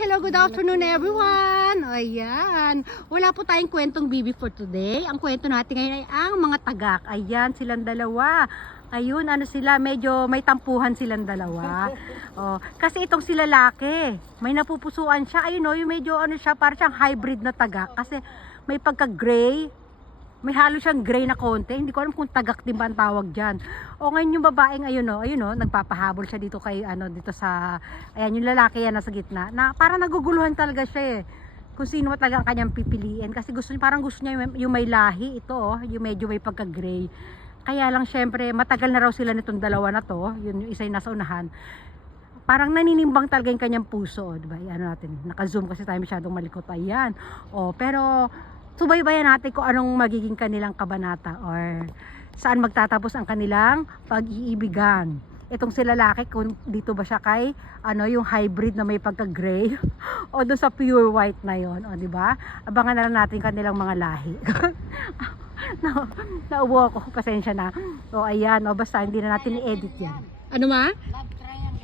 Hello, good afternoon everyone. Ayan. Wala po tayong kwentong bibi for today. Ang kwento natin ngayon ay ang mga tagak. Ayan, silang dalawa. Ayun, ano sila, medyo may tampuhan silang dalawa. Oh, kasi itong si lalaki, may napupusuan siya. Ayun oh, yung medyo ano siya, parang siyang hybrid na tagak. Kasi may pagka-gray. May halo siyang gray na konti. Hindi ko alam kung tagak din ba ang tawag dyan. O ngayon yung babaeng ayun o, nagpapahabol siya dito kay dito sa, ayan yung lalaki yan nasa gitna. Na parang naguguluhan talaga siya eh. Kung sino talaga ang kanyang pipiliin. Kasi parang gusto niya yung may lahi ito yung medyo may pagka-gray. Kaya lang syempre matagal na raw sila nitong dalawa na to. Yun yung isa yung nasa unahan. Parang naninimbang talaga yung kanyang puso. Diba? Natin. Naka-zoom kasi tayo masyadong malikot. Ayan. Pero subaybayan natin kung anong magiging kanilang kabanata or saan magtatapos ang kanilang pag-iibigan. Itong si lalaki, kung dito ba siya kay yung hybrid na may pagka-gray o doon sa pure white na yon, di ba? Abangan na lang natin kanilang mga lahi. Naubo ako, pasensya na. Ayan, basta hindi na natin i-edit yan. Ano ma?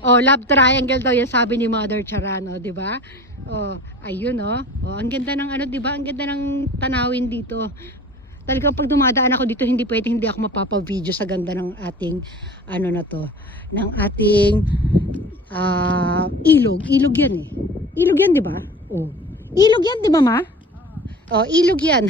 Love triangle daw yan sabi ni Mother Charano, di ba? Ayun ang ganda ng di ba? Ang ganda ng tanawin dito. Talagang pag dumadaan ako dito, hindi ako mapapa-video sa ganda ng ating ng ating ilog. Ilog yan eh. Ilog yan, di ba? Ilog yan, di ba ma? Ilog yan.